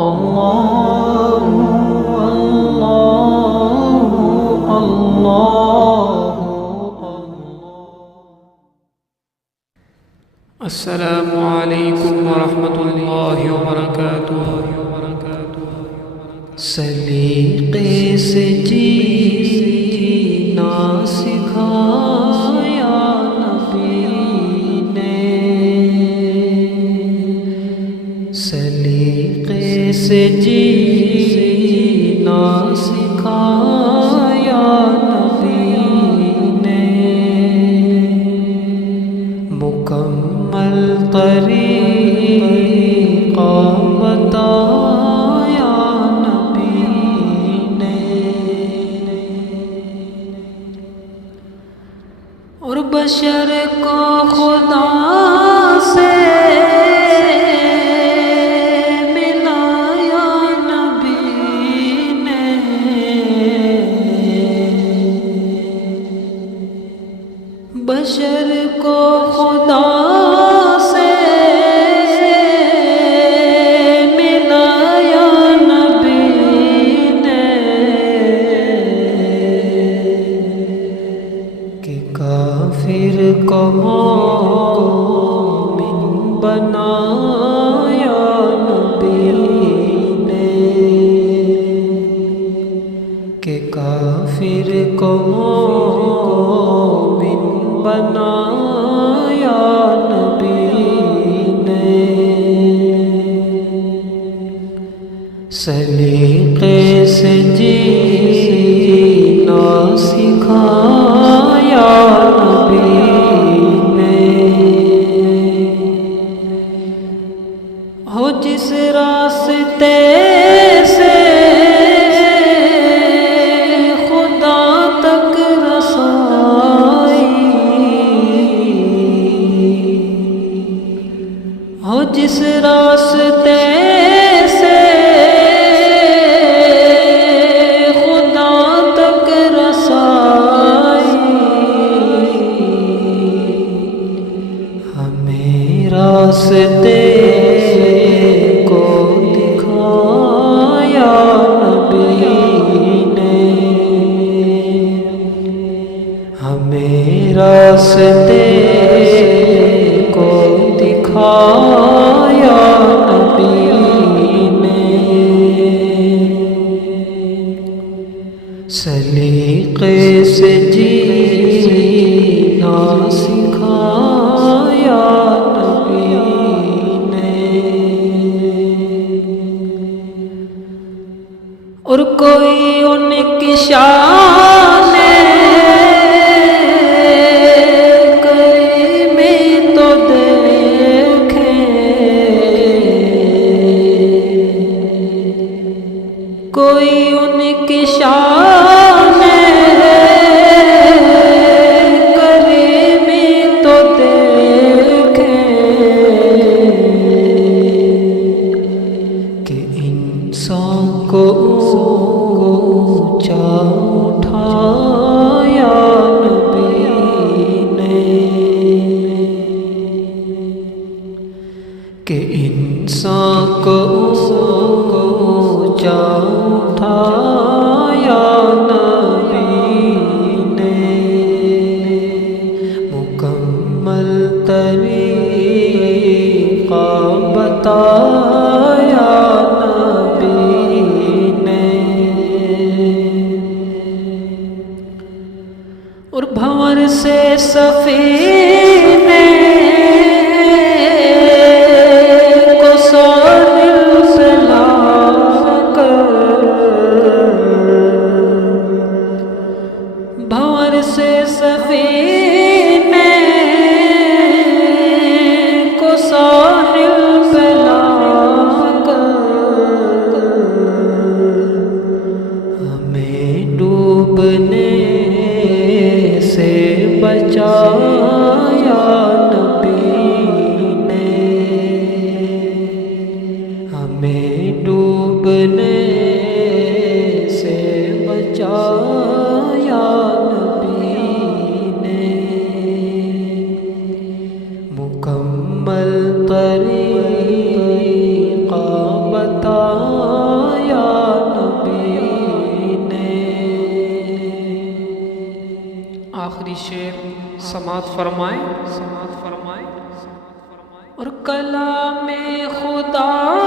اللہ اللہ اللہ۔ السلام علیکم ورحمۃ اللہ وبرکاتہ۔ سلیقے سے جینا سکھایا نبی نے، سلیقے سے جینا سکھایا نبی نے، مکمل طریقہ بتایا نبی نے، اور بشر کو خدا سے ملایا نبی نے، بشر کو خدا سے ملایا نبی نے، کہ کافر کو مومن بنایا نبی نے، کہ کافر کو مومن بنایا نبی نے، سلیقے سے جینا سکھایا نبی نے، ہو جس راستے سے خدا تک رسائی، ہو جس راستے سے خدا تک رسائی، ہمیں راستے کو دکھایا نبی نے، ہمیں راستے کو دکھایا نبی نے، سلیقے سے جینا سکھایا نبی نے، اور کوئی ان کی شان کریمی تو دیکھے، کوئی ان کی شان کریمی تو دیکھے، کہ انسان کو اونچا اٹھایا نبی نے، کہ انسان کو اونچا اٹھایا نبی نے، مکمل طریقہ بتایا نبی نے، اور بھنور سے سفینے کو ساحل سے لا کر، بھنور سے سفینے کو ساحل پہ لا کر، ہمیں ڈوبنے سے بچایا نبی نے، ہمیں ڈوبنے سے بچایا نبی نے، مکمل طریقہ بتا سماعت فرمائیں اور کلام خدا